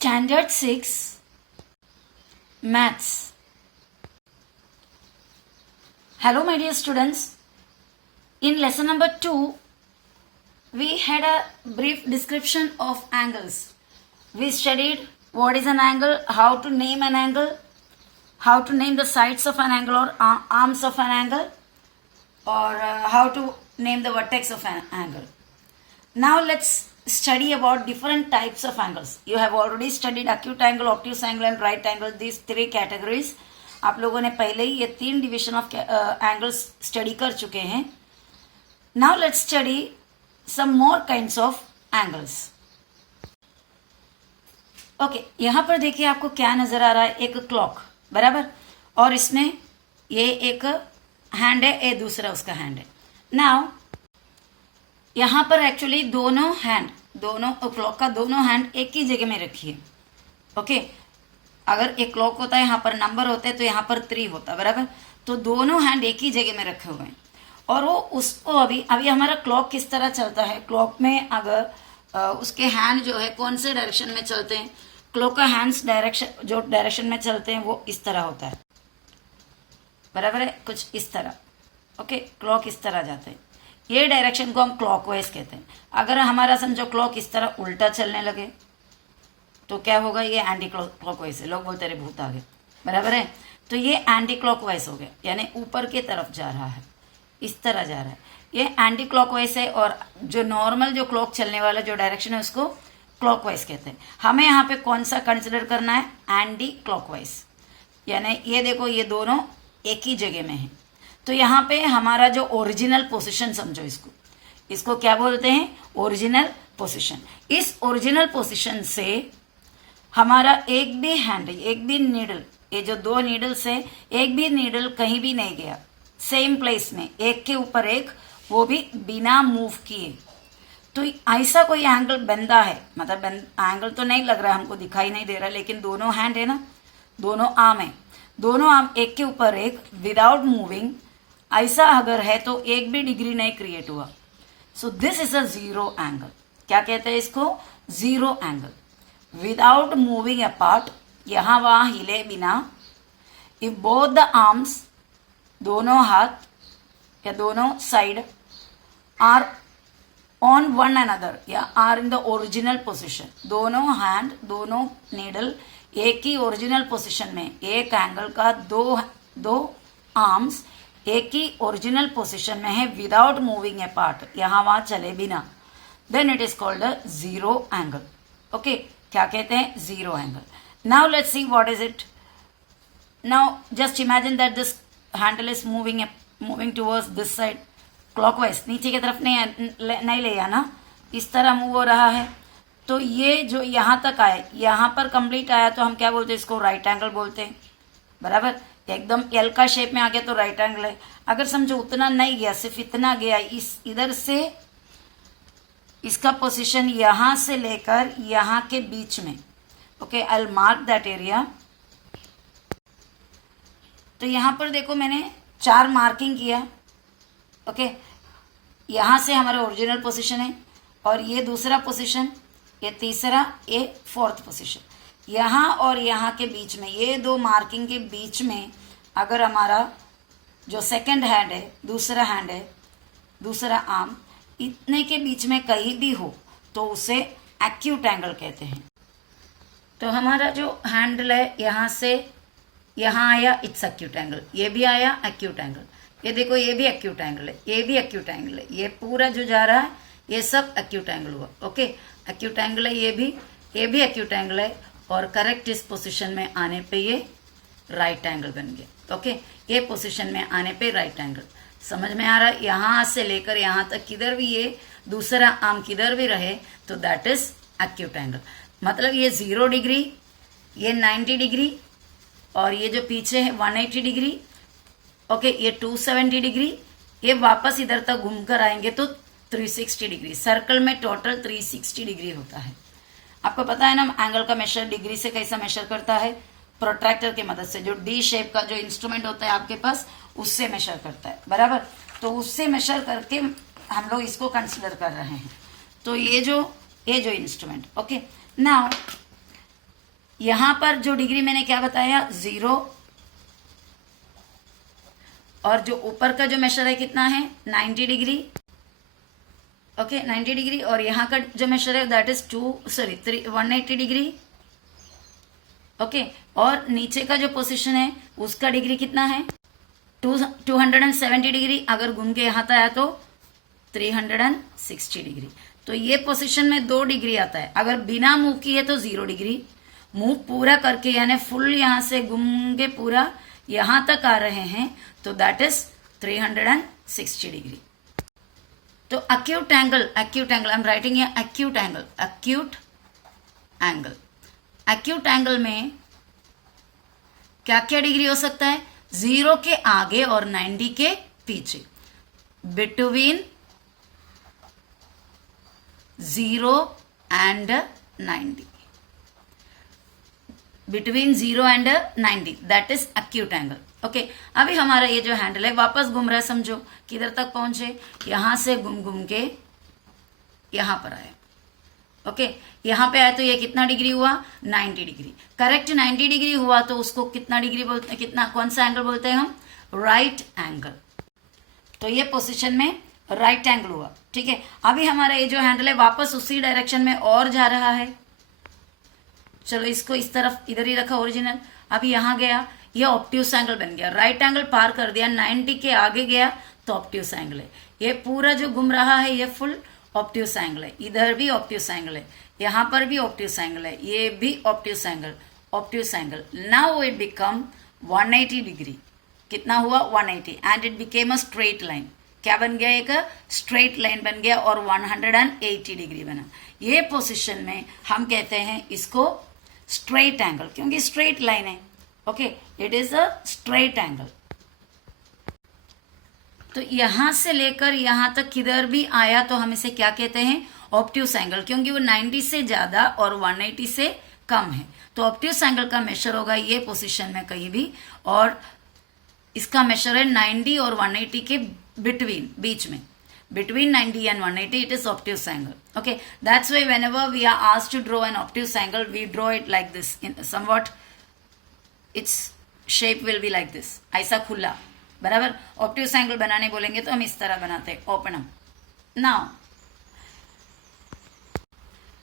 Standard 6 Maths. Hello my dear students. In lesson number 2, we had a brief description of angles. We studied what is an angle, how to name an angle, how to name the sides of an angle or arms of an angle, or how to name the vertex of an angle. Now let's study about different types of angles. You have already studied acute angle, obtuse angle and right angle, these three categories. आप लोगों ने पहले ही ये 3 division of angles study कर चुके हैं. Now let's study some more kinds of angles. Okay, यहाँ पर देखिए आपको क्या नजर आ रहा है, एक क्लॉक बराबर, और इसमें ये एक हैंड है, ये दूसरा उसका हैंड है. नाउ यहाँ पर एक्चुअली दोनों क्लॉक का दोनों हैंड एक ही जगह में रखिए. ओके, अगर एक क्लॉक होता है, यहाँ पर नंबर होते हैं तो यहाँ पर 3 होता है बराबर. तो दोनों हैंड एक ही जगह में रखे हुए हैं और वो उसको अभी हमारा क्लॉक किस तरह चलता है. क्लॉक में अगर उसके हैंड जो है कौन से डायरेक्शन में चलते हैं, क्लॉक का हैंड्स डायरेक्शन में चलते हैं वो इस तरह होता है बराबर है, कुछ इस तरह. ओके, क्लॉक इस तरह जाते हैं, ये डायरेक्शन को हम क्लॉकवाइज कहते हैं. अगर हमारा समझो क्लॉक इस तरह उल्टा चलने लगे तो क्या होगा, ये एंटी क्लॉकवाइज है. लोग बोलते रहे भूत आ गए बराबर है. तो ये एंटी क्लॉकवाइज हो गया, यानी ऊपर की तरफ जा रहा है, इस तरह जा रहा है, ये एंटी क्लॉकवाइज है. और जो नॉर्मल जो क्लॉक चलने वाला जो डायरेक्शन है उसको क्लॉकवाइज कहते हैं. हमें यहाँ पे कौन सा कंसिडर करना है, एंटी क्लॉकवाइज. यानी ये देखो, ये दोनों एक ही जगह में है. तो यहाँ पे हमारा जो ओरिजिनल पोजीशन समझो, इसको क्या बोलते हैं, ओरिजिनल पोजीशन. इस ओरिजिनल पोजीशन से हमारा एक भी हैंड, एक भी नीडल, ये जो 2 नीडल्स है, एक भी नीडल कहीं भी नहीं गया, सेम प्लेस में एक के ऊपर एक, वो भी बिना मूव किए. तो ऐसा कोई एंगल बंदा है, मतलब एंगल तो नहीं लग रहा है, हमको दिखाई नहीं दे रहा, लेकिन दोनों हैंड है ना, दोनों आर्म है, दोनों आर्म एक के ऊपर एक विदाउट मूविंग, ऐसा अगर है तो एक भी डिग्री नहीं क्रिएट हुआ. So this is a zero angle. क्या कहते हैं इसको, zero angle. Without moving apart, यहां वहां हिले बिना. इफ बोथ द आर्म्स, दोनों हाथ या दोनों side, are on one another या are in the original position, दोनों हैंड दोनों नीडल एक ही ओरिजिनल पोजिशन में, एक एंगल का दो आर्म्स एक ही ओरिजिनल पोजिशन में है विदाउट मूविंग ए पार्ट, यहां वहां चले बिना, then it is called a zero angle. Okay, क्या कहते हैं, zero angle. Now let's see what is it. Now just imagine that this handle is moving towards this side clockwise, नीचे की तरफ नहीं ले आना, इस तरह मूव हो रहा है. तो ये जो यहाँ तक आया, यहाँ पर कंप्लीट आया, तो हम क्या बोलते हैं, इसको राइट एंगल बोलते हैं बराबर. एकदम एल का शेप में आ गया तो राइट एंगल है. अगर समझो उतना नहीं गया, सिर्फ इतना गया, इधर से इसका पोजीशन यहां से लेकर यहां के बीच में. Okay, I will mark that area. तो यहां पर देखो मैंने 4 मार्किंग किया. ओके, यहां से हमारा ओरिजिनल पोजीशन है, और ये दूसरा पोजीशन, ये तीसरा, ये 4th पोजीशन. यहाँ और यहाँ के बीच में, ये 2 मार्किंग के बीच में अगर हमारा जो सेकंड हैंड है, दूसरा हैंड है, दूसरा आर्म, इतने के बीच में कहीं भी हो तो उसे एक्यूट एंगल कहते हैं. तो हमारा जो हैंडल है यहाँ से यहाँ आया, इट्स एक्यूट एंगल. ये भी आया एक्यूट एंगल. ये देखो, ये भी एक्यूट एंगल है, ये भी एक्यूट एंगल है, ये पूरा जो जा रहा है ये सब एक्यूट एंगल हुआ. ओके, एक्यूट एंगल है, ये भी एक्यूट एंगल है, और करेक्ट इस पोजीशन में आने पे ये राइट एंगल बन गया. ओके, ये पोजीशन में आने पे राइट एंगल. समझ में आ रहा है, यहाँ से लेकर यहाँ तक किधर भी ये दूसरा आर्म किधर भी रहे तो दैट इज एक्यूट एंगल. मतलब ये 0 डिग्री, ये 90 डिग्री, और ये जो पीछे है 180 डिग्री. ओके, ये 270 डिग्री, ये वापस इधर तक घूमकर आएंगे तो 360 डिग्री. सर्कल में टोटल 360 डिग्री होता है. आपको पता है ना एंगल का मेजर डिग्री से कैसा मेजर करता है, प्रोट्रैक्टर की मदद से. जो डी शेप का जो इंस्ट्रूमेंट होता है आपके पास, उससे मेजर करता है बराबर. तो उससे मेजर करके हम लोग इसको कंसिडर कर रहे हैं. तो ये जो इंस्ट्रूमेंट. ओके, नाउ यहां पर जो डिग्री मैंने क्या बताया 0, और जो ऊपर का जो मेशर है कितना है 90 डिग्री, ओके 90 डिग्री, और यहाँ का जो मेशर है दैट इज 180 डिग्री, ओके। और नीचे का जो पोजीशन है उसका डिग्री कितना है 270 डिग्री, अगर घूम के यहाँ तक आया तो 360 डिग्री। तो ये पोजीशन में 2 डिग्री आता है। अगर बिना मूव किए तो 0 डिग्री, मूव पूरा करके यानी फुल यहाँ से घूम के पूरा यहाँ तक आ रहे हैं तो दैट इज 360 डिग्री। तो acute angle I am writing ये acute angle में क्या क्या डिग्री हो सकता है 0 के आगे और 90 के पीछे, between 0 and 90, between 0 and 90 that is acute angle, okay. अभी हमारा ये जो हैंडल है वापस घूम रहा है, समझो किधर तक पहुंचे, यहां से घूम के यहां पर आए, ओके। यहां पे आए तो ये कितना डिग्री हुआ 90 डिग्री, करेक्ट 90 डिग्री हुआ तो उसको कितना डिग्री बोलते हैं, कितना कौन सा एंगल बोलते हैं हम राइट एंगल। तो ये पोजीशन में राइट एंगल हुआ, ठीक है। अभी हमारा ये जो हैंडल है वापस उसी डायरेक्शन में और जा रहा है, चलो इसको इस तरफ इधर ही रखा ओरिजिनल, अभी यहां गया, ये ऑब्ट्यूस एंगल बन गया, राइट एंगल पार कर दिया, 90 के आगे गया तो ऑब्ट्यूस एंगल है। ये पूरा जो घूम रहा है ये फुल ऑब्ट्यूस एंगल है, इधर भी ऑब्ट्यूस एंगल है, यहां पर भी ऑब्ट्यूस एंगल है, ये भी obtuse angle. Now it become 180 degree, कितना हुआ 180, and it became a straight line, क्या बन गया एक स्ट्रेट लाइन बन गया और 180 डिग्री बना। ये पोजीशन में हम कहते हैं इसको स्ट्रेट एंगल, क्योंकि स्ट्रेट लाइन है, okay, it is a straight angle. तो यहां से लेकर यहां तक किधर भी आया तो हम इसे क्या कहते हैं ऑब्ट्यूस एंगल, क्योंकि वो 90 से ज्यादा और 180 से कम है। तो ऑब्ट्यूस एंगल का मेजर होगा ये पोजीशन में कहीं भी, और इसका मेजर है 90 और 180 के बीच में, between 90 and 180 it is obtuse angle, okay. That's why whenever we are asked to draw an obtuse angle we draw it like this, in somewhat its shape will be like this, ऐसा खुला, बराबर। obtuse angle बनाने बोलेंगे तो हम इस तरह बनाते हैं, open up। now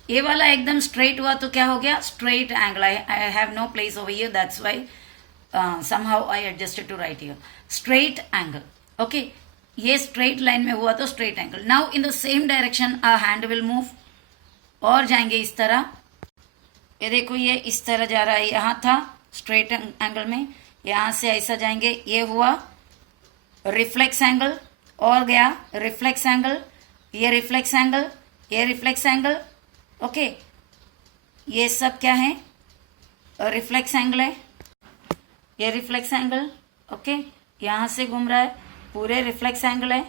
ये वाला एकदम straight हुआ तो क्या हो गया straight angle, I have no place over here, that's why somehow I adjusted to write here straight angle, okay। ये स्ट्रेट लाइन में हुआ तो straight angle. Now in the same direction a hand will move, और जाएंगे इस तरह, ये देखो ये इस तरह जा रहा है, यहाँ था स्ट्रेट एंगल में, यहाँ से ऐसा जाएंगे, ये हुआ रिफ्लेक्स एंगल, और गया रिफ्लेक्स एंगल, ये रिफ्लेक्स एंगल, ये रिफ्लेक्स एंगल, ओके। ये सब क्या है रिफ्लेक्स एंगल है, ये रिफ्लेक्स एंगल, ओके। यहाँ से घूम रहा है, पूरे रिफ्लेक्स एंगल है,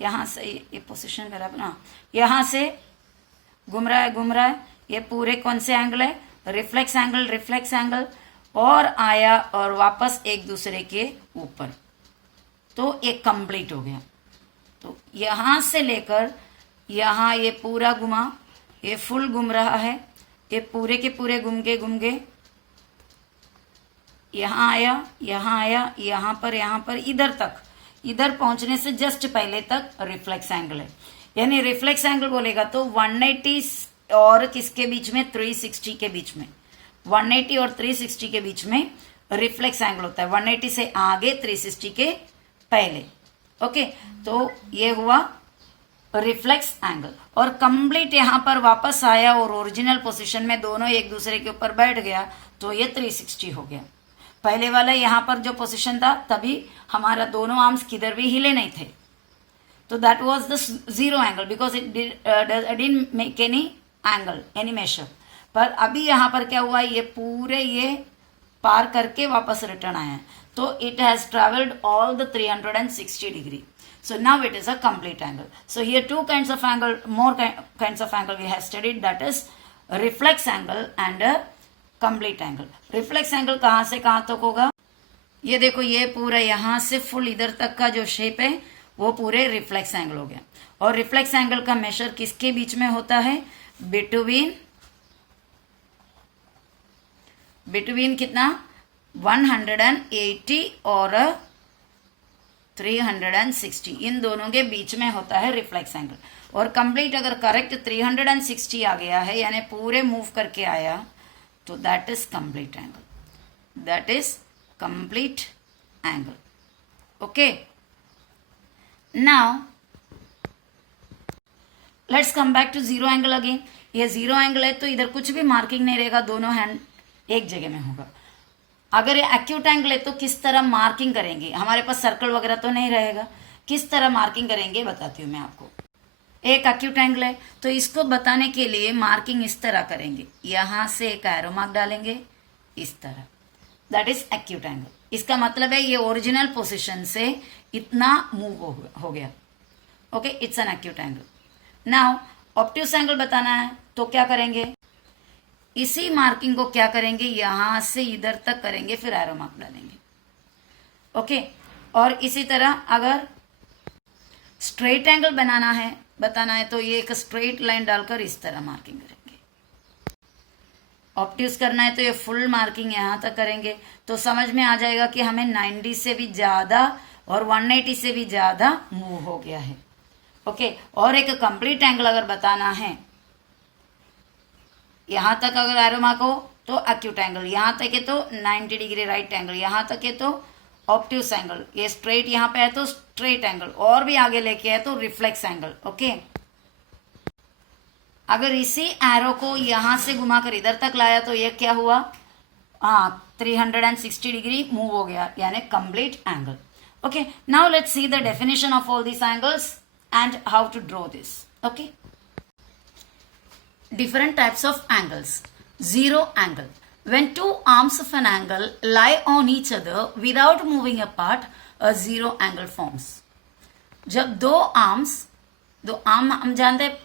यहाँ से ये पोजीशन बराबर, हाँ, यहाँ से घूम रहा है, ये पूरे कौन से एंगल है रिफ्लेक्स एंगल, और आया और वापस एक दूसरे के ऊपर, तो एक कंप्लीट हो गया। तो यहाँ से लेकर यहाँ ये पूरा घुमा, ये फुल घूम रहा है, ये पूरे के पूरे घूम के यहाँ आया, यहाँ पर इधर तक, इधर पहुंचने से जस्ट पहले तक रिफ्लेक्स एंगल है। यानी रिफ्लेक्स एंगल बोलेगा तो 180 और किसके बीच में 360 के बीच में, 180 और 360 के बीच में रिफ्लेक्स एंगल होता है, 180 से आगे 360 के पहले, ओके। तो ये हुआ रिफ्लेक्स एंगल, और कंप्लीट यहाँ पर वापस आया और ओरिजिनल पोजीशन में दोनों एक दूसरे के ऊपर बैठ गया तो ये 360 हो गया। पहले वाला यहाँ पर जो पोजीशन था तभी हमारा दोनों आर्म्स किधर भी हिले नहीं थे, तो that was the zero angle because it didn't make any major. पर अभी यहाँ पर क्या हुआ, ये पूरे ये पार करके वापस रिटर्न आया है, तो it has travelled all the 360 degree. So now it is a complete angle. So here two kinds of angle, more kinds of angle we have studied, that is reflex angle and a complete angle. Reflex angle कहाँ से कहाँ तक होगा, ये देखो ये पूरा यहाँ से फुल इधर तक का जो शेप है वो पूरे रिफ्लेक्स एंगल हो गया। और रिफ्लेक्स एंगल का मेजर किसके बीच में होता है, बिटवीन बिटवीन कितना 180 और 360, इन दोनों के बीच में होता है रिफ्लेक्स एंगल। और कंप्लीट अगर करेक्ट 360 आ गया है यानी पूरे मूव करके आया तो that is complete angle, that is complete angle. Okay, now let's come back to zero angle again. ये जीरो एंगल है तो इधर कुछ भी मार्किंग नहीं रहेगा, दोनों हैंड एक जगह में होगा। अगर ये एक्यूट एंगल है तो किस तरह मार्किंग करेंगे, हमारे पास सर्कल वगैरह तो नहीं रहेगा, किस तरह मार्किंग करेंगे बताती हूँ मैं आपको। एक एक्यूट एंगल है तो इसको बताने के लिए मार्किंग इस तरह करेंगे, यहां से एक एरो मार्क डालेंगे इस तरह, दैट इज एक्यूट एंगल। इसका मतलब है ये ओरिजिनल पोजीशन से इतना मूव हो गया। Okay, it's an acute angle. Now obtuse angle बताना है तो क्या करेंगे, इसी मार्किंग को क्या करेंगे, यहां से इधर तक करेंगे, फिर एरो मार्क डालेंगे। ओके, और इसी तरह अगर स्ट्रेट एंगल बताना है तो ये एक स्ट्रेट लाइन डालकर इस तरह मार्किंग करेंगे। ऑब्ट्यूस करना है तो ये फुल मार्किंग यहां तक करेंगे, तो समझ में आ जाएगा कि हमें 90 से भी ज्यादा और 180 से भी ज्यादा मूव हो गया है। ओके, और एक कंप्लीट एंगल अगर बताना है, यहां तक अगर एरो मार्क हो तो एक्यूट एंगल, यहां तक है तो 90 डिग्री राइट एंगल, यहां तक है तो ऑब्ट्यूस एंगल, ये स्ट्रेट यहां पे है तो स्ट्रेट एंगल, और भी आगे लेके है तो रिफ्लेक्स एंगल। ओके, अगर इसी एरो को यहां से घुमाकर इधर तक लाया तो ये क्या हुआ, 360 डिग्री मूव हो गया, यानी complete angle. Okay, now let's see the definition of all this angles and how to draw this. Okay, different types of angles. Zero angle. When two arms of an angle lie on each other without moving apart, a zero angle forms. जब दो arm हम जानते हैं,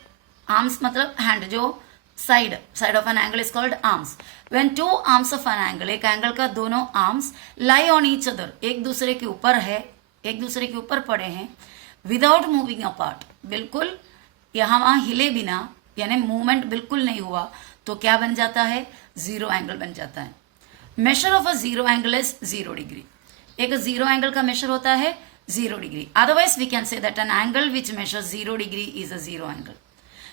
arms मतलब hand, जो side of an angle is called arms. When two arms of an angle, एक angle का दोनों arms lie on each other, एक दूसरे के ऊपर है, एक दूसरे के ऊपर पड़े हैं, विदाउट मूविंग अपार्ट, बिल्कुल यहां वहां हिले बिना, यानी मूवमेंट बिल्कुल नहीं हुआ, तो क्या बन जाता है, जीरो एंगल बन जाता है। Measure of a zero angle is 0 degree. एक जीरो एंगल का मेजर होता है 0 degree. Otherwise we can say that an angle which measure 0 degree is a zero angle.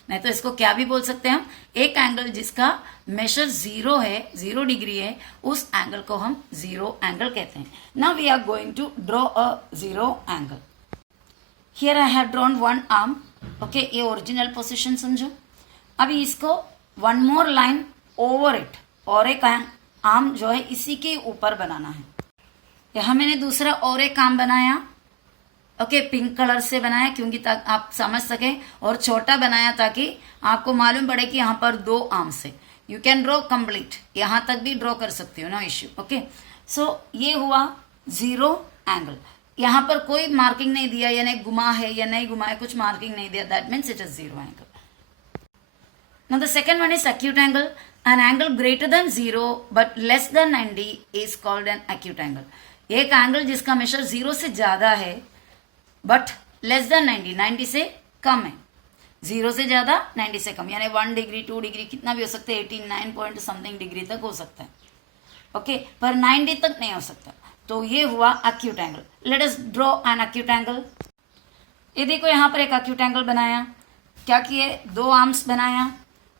नहीं तो इसको क्या भी बोल सकते हैं हम, एक एंगल जिसका मेजर 0 डिग्री है, उस एंगल को हम जीरो एंगल कहते हैं। Now we are going to draw a zero angle. Here I have drawn one arm. Okay, ये ओरिजिनल पोजिशन समझो। अभी इसको one more line over it, और एक आर्म जो है इसी के ऊपर बनाना है। यहां मैंने दूसरा और एक आर्म बनाया। ओके, पिंक कलर से बनाया क्योंकि आप समझ सके, और छोटा बनाया ताकि आपको मालूम पड़े कि यहाँ पर दो आर्म्स है। यू कैन ड्रॉ कंप्लीट, यहां तक भी ड्रॉ कर सकती हो, नो इश्यू। ओके, सो ये हुआ जीरो एंगल। यहां पर कोई मार्किंग नहीं दिया, यानी घुमा है या नहीं घुमा है, कुछ मार्किंग नहीं दिया, that means it is zero angle. Now the second one is acute angle. An angle greater than 0 but less than 90 is called an acute angle. एक एंगल जिसका मेजर 0 से ज्यादा है बट लेस देन 90 से कम है। 0 से ज्यादा 90 से कम, यानी 1 डिग्री 2 डिग्री कितना भी हो सकता है, 89 पॉइंट समथिंग डिग्री तक हो सकता है। ओके, पर 90 तक नहीं हो सकता, तो ये हुआ acute angle. Let us draw an acute angle. ये देखो यहाँ पर एक acute angle बनाया, क्या किए, दो आर्म्स बनाया,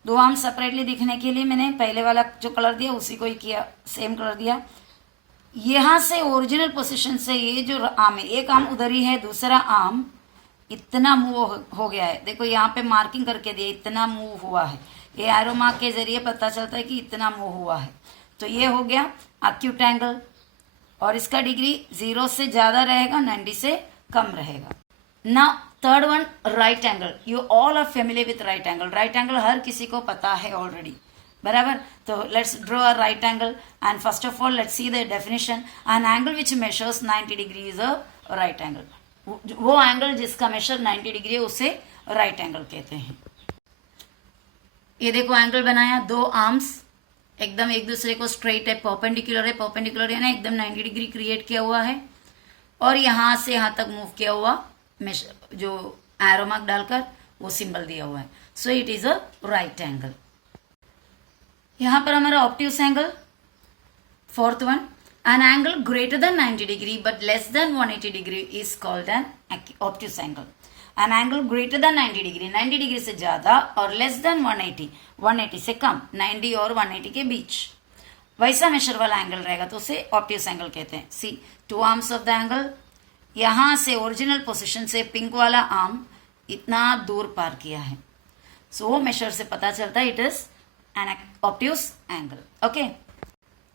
दो आर्म सेपरेटली दिखने के लिए मैंने पहले वाला जो कलर दिया उसी को ही किया, सेम कलर दिया। यहां से ओरिजिनल पोजीशन से ये जो आर्म है, एक आर्म उधर ही है, दूसरा आर्म इतना मूव हो गया है, देखो यहाँ पे मार्किंग करके दिया, इतना मूव हुआ है। ये एरो मार्क के जरिए पता चलता है कि इतना मूव हुआ है। तो ये हो गया एक्यूट एंगल, और इसका डिग्री 0 से ज्यादा रहेगा, 90 से कम रहेगा। Now third one, right angle. You all are familiar with right angle. Right angle हर किसी को पता है ऑलरेडी, बराबर। तो let's draw a right angle and first of all let's see the definition. An angle which measures 90 degree is a right angle. वो angle जिसका measure 90 degree है उसे राइट एंगल कहते हैं। ये देखो एंगल बनाया, दो आर्म्स एकदम एक दूसरे को स्ट्रेट है, परपेंडिकुलर है ना, एकदम 90 डिग्री क्रिएट किया हुआ है, और यहां से यहां तक मूव किया हुआ, जो एरो मार्क डालकर वो सिंबल दिया हुआ है। So it is a right angle. यहां पर हमारा obtuse angle, Fourth one, an angle greater than 90 degree but less than 180 degree is called an obtuse angle. An angle greater than 90 degree, 90 degree से ज़्यादा और less than 180, 180 से कम, 90 और 180 के बीच वैसा मेशर वाला एंगल रहेगा तो उसे ऑब्ट्यूस एंगल कहते हैं. See, two arms of the angle, यहाँ से ओरिजिनल पोजीशन से पिंक वाला आर्म इतना दूर पार किया है, सो वो मेशर से पता चलता है it is an obtuse angle. Okay,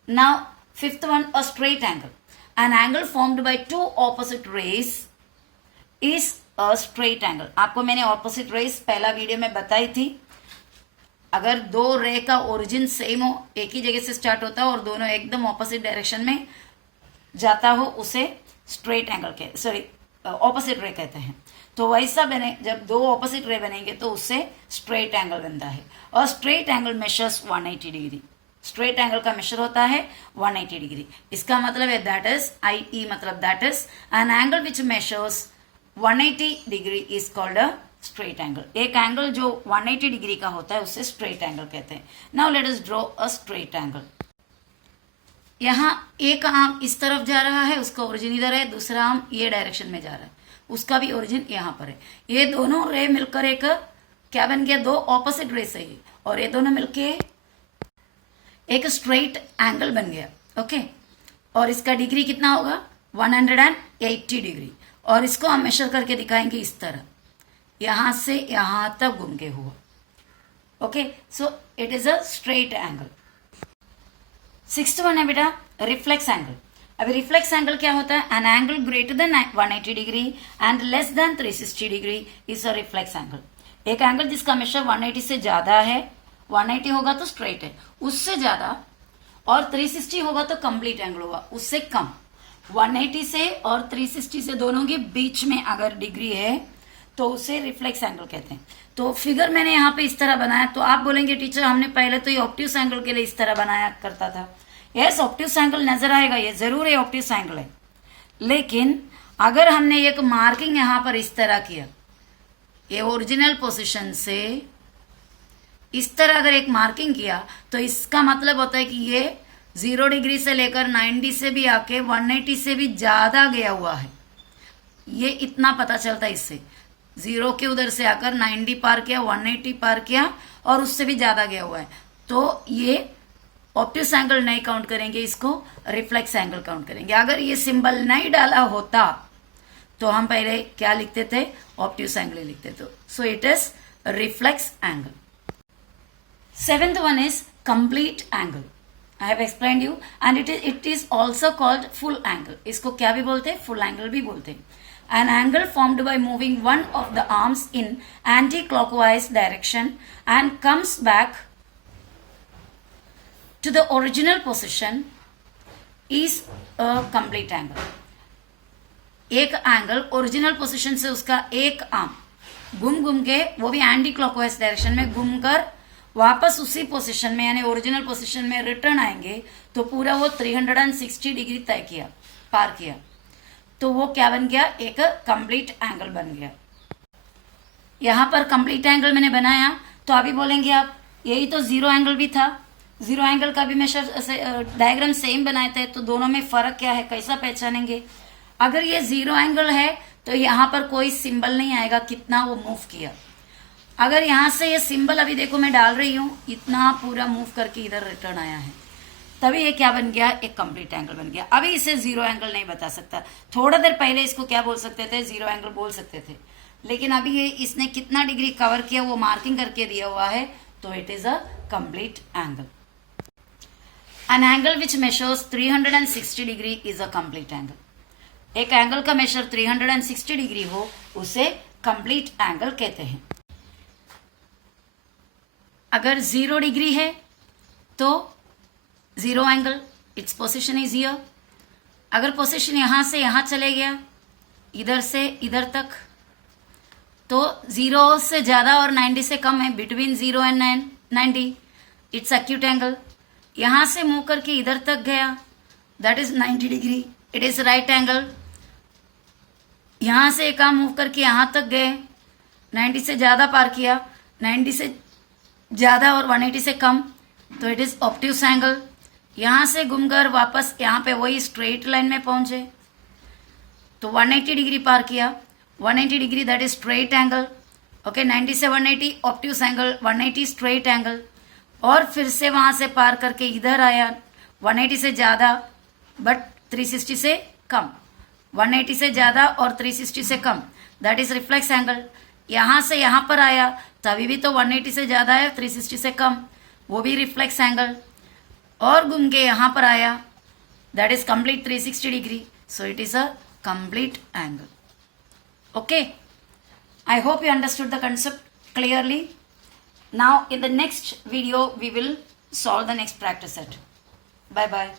now fifth one, a straight angle. An angle formed by two opposite rays is a straight angle. आपको मैंने ऑपोजिट रेज पहला वीडियो में बताई थी. अगर दो रे का ओरिजिन सेम हो, एक ही जगह से स्टार्ट होता हो और दोनों एकदम ऑपोजिट डायरेक्शन में जाता हो, उसे स्ट्रेट एंगल कहते, सॉरी ऑपोजिट रे कहते हैं. तो वैसा बने, जब दो ऑपोजिट रे बनेंगे तो उससे स्ट्रेट एंगल बनता है. और straight angle measures 180 degree. Straight angle का मेशर होता है 180 डिग्री. इसका मतलब है दैट इज आई, मतलब that is an angle which measures 180 degree is called a straight angle. एक एंगल जो 180 डिग्री का होता है उसे स्ट्रेट एंगल कहते हैं. Now let us draw a straight angle. यहाँ एक आर्म इस तरफ जा रहा है, उसका ओरिजिन इधर है, दूसरा आर्म ये डायरेक्शन में जा रहा है, उसका भी ओरिजिन यहाँ पर है. ये दोनों रे मिलकर एक क्या बन गया, दो ऑपोजिट रे से ही, और ये दोनों मिलके एक स्ट्रेट एंगल बन गया. ओके, और इसका डिग्री कितना होगा, 180 डिग्री. और इसको हम मेशर करके दिखाएंगे इस तरह, यहां से यहां तक घूम के हुआ. Okay, so it is a straight angle. Sixth one है बेटा रिफ्लेक्स एंगल. अभी रिफ्लेक्स एंगल क्या होता है, an angle greater than 180 degree and less than 360 degree is a reflex angle. एक एंगल जिसका मेशर 180 से ज्यादा है, 180 होगा तो स्ट्रेट है, उससे ज्यादा, और 360 होगा तो कंप्लीट एंगल होगा, उससे कम. 180 से और 360 से दोनों के बीच में अगर डिग्री है तो उसे रिफ्लेक्स एंगल कहते हैं. तो फिगर मैंने यहाँ पे इस तरह बनाया, तो आप बोलेंगे टीचर हमने पहले तो ये ऑब्ट्यूस एंगल के लिए इस तरह बनाया करता था. यस, ऑब्ट्यूस एंगल नजर आएगा, ये जरूर है ऑब्ट्यूस एंगल है. लेकिन अगर हमने एक मार्किंग यहाँ पर इस तरह किया, ये ओरिजिनल पोजिशन से इस तरह अगर एक मार्किंग किया, तो इसका मतलब होता है कि ये 0 डिग्री से लेकर 90 से भी आके 180 से भी ज्यादा गया हुआ है. ये इतना पता चलता है इससे, 0 के उधर से आकर 90 पार किया, 180 पार किया और उससे भी ज्यादा गया हुआ है. तो ये ऑब्ट्यूस एंगल नहीं काउंट करेंगे, इसको रिफ्लेक्स एंगल काउंट करेंगे. अगर ये सिंबल नहीं डाला होता तो हम पहले क्या लिखते थे, ऑब्ट्यूस एंगल लिखते थे. So it is reflex angle. Seventh one is complete angle. I have explained you, and it is also called full angle. इसको क्या भी बोलते हैं, full angle भी बोलते हैं. An angle formed by moving one of the arms in anti-clockwise direction and comes back to the original position is a complete angle. एक angle original position से उसका एक आर्म घूम के, वो भी एंटी क्लॉकवाइज डायरेक्शन में घूमकर वापस उसी पोजीशन में यानी ओरिजिनल पोजीशन में रिटर्न आएंगे, तो पूरा वो 360 डिग्री तय किया, पार किया, तो वो क्या बन गया, एक कंप्लीट एंगल बन गया. यहां पर कंप्लीट एंगल मैंने बनाया, तो अभी बोलेंगे आप यही तो जीरो एंगल भी था, जीरो एंगल का भी मेशर डायग्राम सेम बनाए थे, तो दोनों में फर्क क्या है, कैसा पहचानेंगे. अगर ये जीरो एंगल है तो यहाँ पर कोई सिंबल नहीं आएगा कितना वो मूव किया. अगर यहाँ से ये सिंबल अभी देखो मैं डाल रही हूँ, इतना पूरा मूव करके इधर रिटर्न आया है, तभी ये क्या बन गया, एक कंप्लीट एंगल बन गया. अभी इसे जीरो एंगल नहीं बता सकता. थोड़ा देर पहले इसको क्या बोल सकते थे, जीरो एंगल बोल सकते थे, लेकिन अभी ये इसने कितना डिग्री कवर किया वो मार्किंग करके दिया हुआ है, तो it is a complete angle. An angle which measures 360 degree is a complete angle. एक एंगल का मेजर 360 डिग्री हो उसे कंप्लीट एंगल कहते हैं. अगर 0 डिग्री है तो zero angle, its position is here. अगर पोजीशन यहां से यहां चले गया, इधर से इधर तक, तो 0 से ज्यादा और 90 से कम है, between 0 and 90, it's acute angle. यहां से मूव करके इधर तक गया, that is 90 degree, it is right angle. यहां से एक आर्म मूव करके यहां तक गए, 90 से ज्यादा पार किया, 90 से ज्यादा और 180 से कम, तो इट इज ऑब्ट्यूस एंगल. यहां से घूमकर वापस यहाँ पे वही स्ट्रेट लाइन में पहुंचे तो 180 डिग्री पार किया, 180 degree that is straight angle, okay 90 से 180 ऑब्ट्यूस एंगल, 180 स्ट्रेट एंगल, और फिर से वहां से पार करके इधर आया 180 से ज्यादा बट 360 से कम, 180 से ज्यादा और 360 से कम दैट इज रिफ्लेक्स एंगल। यहां से यहां पर आया तभी भी तो 180 से ज्यादा है, 360 से कम, वो भी रिफ्लेक्स एंगल, और घूम के यहां पर आया that is complete 360 degree, so it is a complete angle. Okay, I hope you understood the concept clearly. Now in the next video we will solve the next practice set. Bye bye.